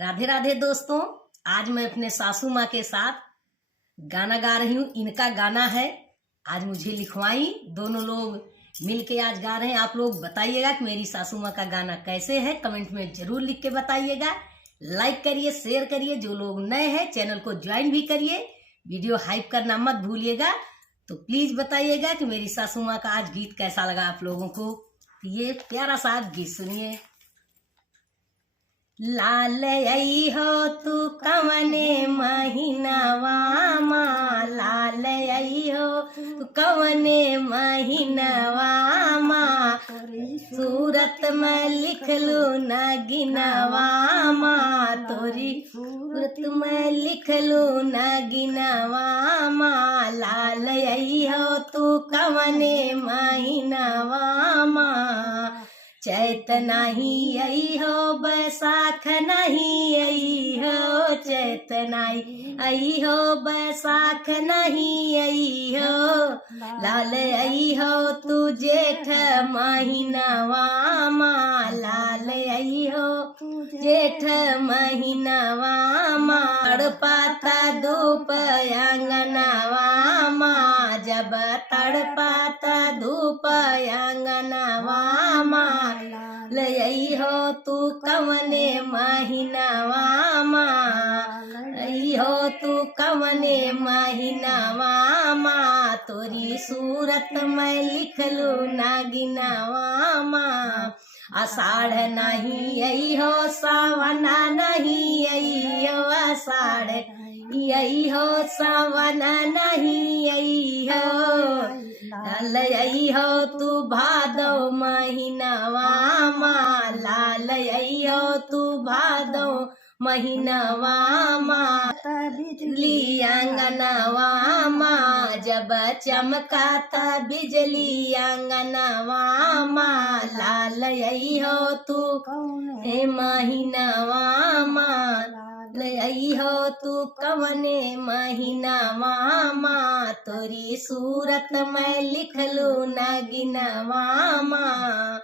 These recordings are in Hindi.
राधे राधे दोस्तों। आज मैं अपने सासू माँ के साथ गाना गा रही हूँ। इनका गाना है, आज मुझे लिखवाई। दोनों लोग मिलके आज गा रहे हैं। आप लोग बताइएगा कि मेरी सासू माँ का गाना कैसे है, कमेंट में जरूर लिख के बताइएगा। लाइक करिए, शेयर करिए। जो लोग नए हैं चैनल को ज्वाइन भी करिए। वीडियो हाइप करना मत भूलिएगा। तो प्लीज बताइएगा कि मेरी सासू माँ का आज गीत कैसा लगा आप लोगों को। ये प्यारा सा गीत सुनिए। लाल आई हो तू कवने महीनावा माँ, लाल आई हो तू कवने महीनावा माँ, सूरत में लिख लू नगिनवा माँ, तोरी सूरत में लिख लू नगिनवा माँ, लाल आई हो तू कवने महीनावा माँ, चैत नहीं आई हो बैसाख नहीं आई हो, चैत नहीं आई हो बैसाख नहीं आई हो, लाल आई हो तू जेठ महीनावा माँ, लाल आई हो जेठ महीनावा माँ, तड़पाता धूप आंगनवा माँ, जब तड़पाता धूप आंगनवा माँ, लई हो तू कवने महीनावा माँ, लई हो तू कवने महीनावा माँ, तोरी सूरत में लिख लू नागिनवा माँ, आषाढ़ नहीं आई हो सावन नहीं आई हो, आषाढ़ आई हो सावन नहीं आई हो, लाल आई हो तू भादो महीनावा माँ, लाल आई हो तू भादो महीनावा माँ, बिजली आंगनवा माँ, जब चमकाता बिजली आंगनवा माँ, लाल आई हो तू हे महीनावा माँ, आई हो तू कवने महीनावा माँ, तोरी सूरत में लिख लू नगिनवा माँ,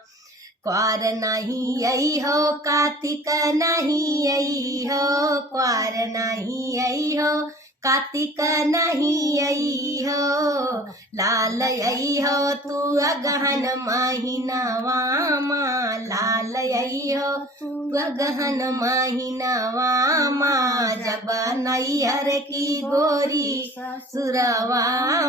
क्वार नहीं आई हो कार्तिक नहीं आई हो, क्वार नहीं आई हो कार्तिक नहीं आई हो, लाल आई हो तू अगहन महीनावा माँ, लाल आई हो तू अगहन महीनावा माँ, जब नैहर की गोरी ससुरवा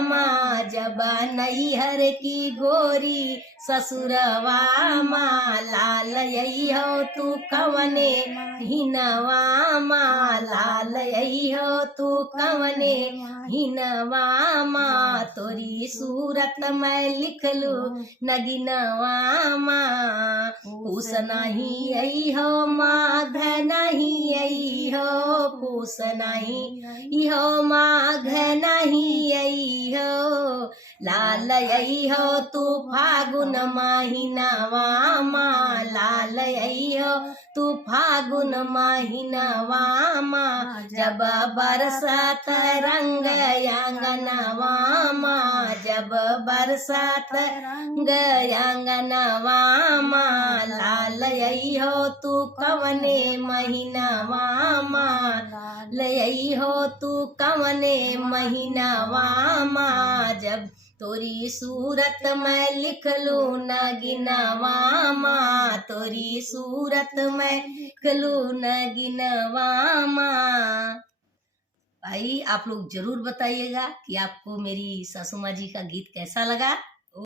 माँ, जब नैहर की गोरी ससुरवा माँ, लाल आई हो तू कवने महीनावा माँ, लाल आई हो तू कवने महीनावा माँ, तोरी सूरत में लिख लू नगिनवा माँ, पूस नहीं आई हो माघ नहीं आई हो, पूस नहीं हो माघ नहीं आई हो, लाल आई हो तू फागुन महीनावा माँ, लाल आई हो तू फागुन महीनावा माँ, जब बरसात रंग आंगनवा माँ, जब बरसात रंग आंगनवा माँ, लाल आई हो तू कवने महीनावा माँ, लाल आई हो तू कवने महीनावा माँ, जब तोरी सूरत में लिख लू नगिनवा माँ, तोरी सूरत में लिख लू नगिनवा माँ। भाई आप लोग जरूर बताइएगा कि आपको मेरी सासू माँ जी का गीत कैसा लगा।